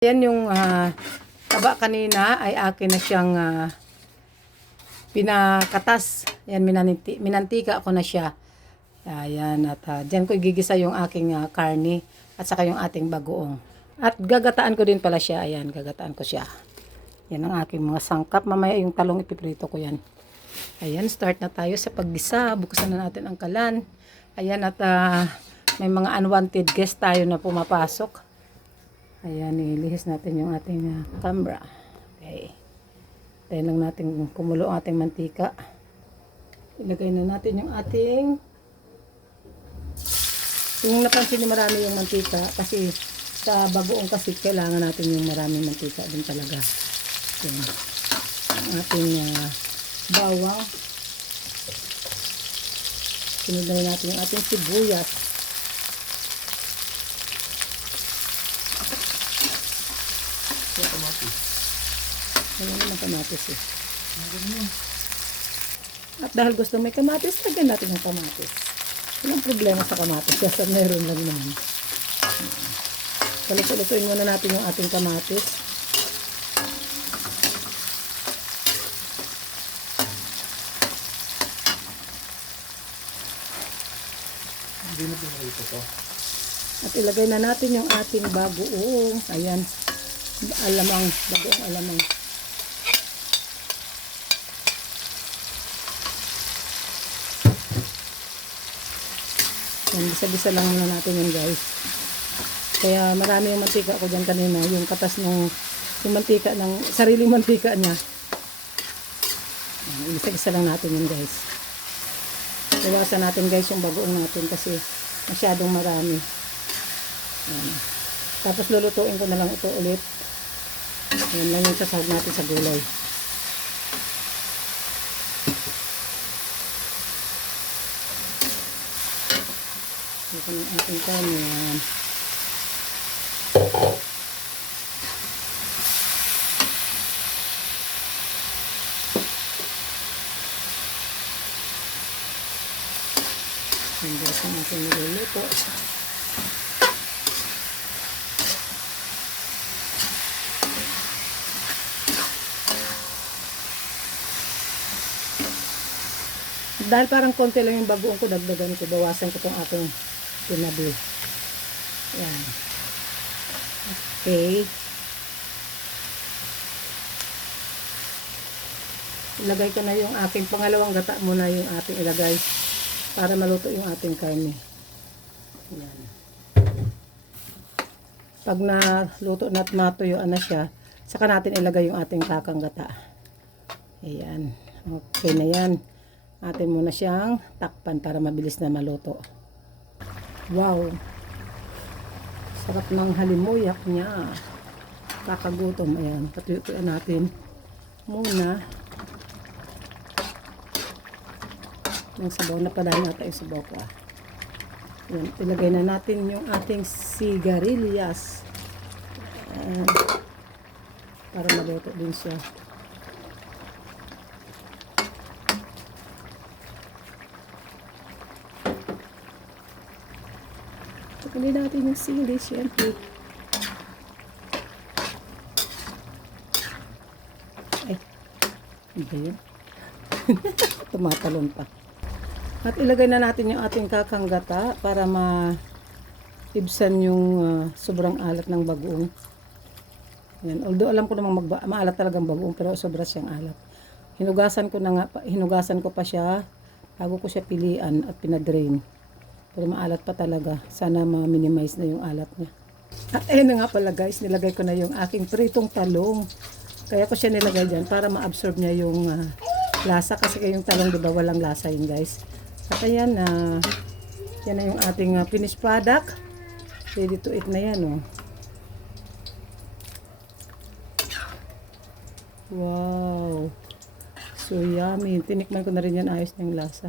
Yan yung taba kanina ay akin na siyang pinakatas. Yan, minantika ko na siya. Ayan, at dyan ko igigisa yung aking karne at saka yung ating bagoong. At gagataan ko din pala siya. Ayan, gagataan ko siya. Yan ang aking mga sangkap. Mamaya yung talong ipiprito ko yan. Ayan, start na tayo sa paggisa. Buksan na natin ang kalan. Ayan, at may mga unwanted guest tayo na pumapasok. Ayan, ilihis natin yung ating camera. Okay. Tayo lang natin kumulo ang ating mantika. Ilagay na natin yung ating... Yung napansin ni marami yung mantika kasi sa bagoong kasi kailangan natin yung maraming mantika din talaga. Ayan. Ang ating bawang. Sunod na natin yung ating sibuyas. Wala naman kamatis eh. At dahil gusto may kamatis, lagyan natin ng kamatis. Walang problema sa kamatis. Kasi meron lang naman. Palutuin muna natin yung ating kamatis. Hindi na pinarito to. At ilagay na natin yung ating bagoong. Ayan. Alamang. Bagoong alamang. Yan, bisa-bisa lang muna natin yun, guys. Kaya marami yung mantika ko dyan kanina. Yung katas ng yung mantika ng sariling mantika niya. Yan, bisa-bisa lang natin yun, guys. Iwasan natin, guys, yung bagoong natin kasi masyadong marami. Yan. Tapos lulutuin ko na lang ito ulit. Yan lang yung sasahog natin sa gulay. Ito ng ating karne. Yan. Hindi ito natin niluluto. Dahil parang konti lang yung bagoong ko, dagdagan ko, bawasan ko itong ating tinabi. Yan. Okay. Ilagay ko na yung ating pangalawang gata muna yung ating ilagay para maluto yung ating karne. Yan. Pag naluto na at matuyuan na siya, saka natin ilagay yung ating kakang gata. Ayan. Okay na yan. Atin muna siyang takpan para mabilis na maluto. Wow! Sarap ng halimuyak niya. Kakagutom. Ayan. Patuyutuin natin muna. Yung sabaw na pala natin yung sabaw ko. Ayan. Ilagay na natin yung ating sigarilyas. Ayan. Para maluto din siya. Tukunin natin yung sili, syempre. Ay, ano ba yun? Tumatalon pa. At ilagay na natin yung ating kakang gata para ma-ibsan yung sobrang alat ng bagoong. Yan. Although alam ko namang maalat talagang bagoong, pero sobra siyang alat. Hinugasan ko pa siya bago ko siya pilian at pinadrain. Pero maalat pa talaga. Sana ma-minimize na yung alat niya. At ayun na nga pala, guys, nilagay ko na yung aking pritong talong. Kaya ko siya nilagay dyan para ma-absorb niya yung lasa. Kasi yung talong, diba, walang lasa yun, guys. At ayan, yan na yung ating finished product. Ready to eat na yan, oh. Wow! So yummy. Tinikman ko na rin yan, ayos na yung lasa.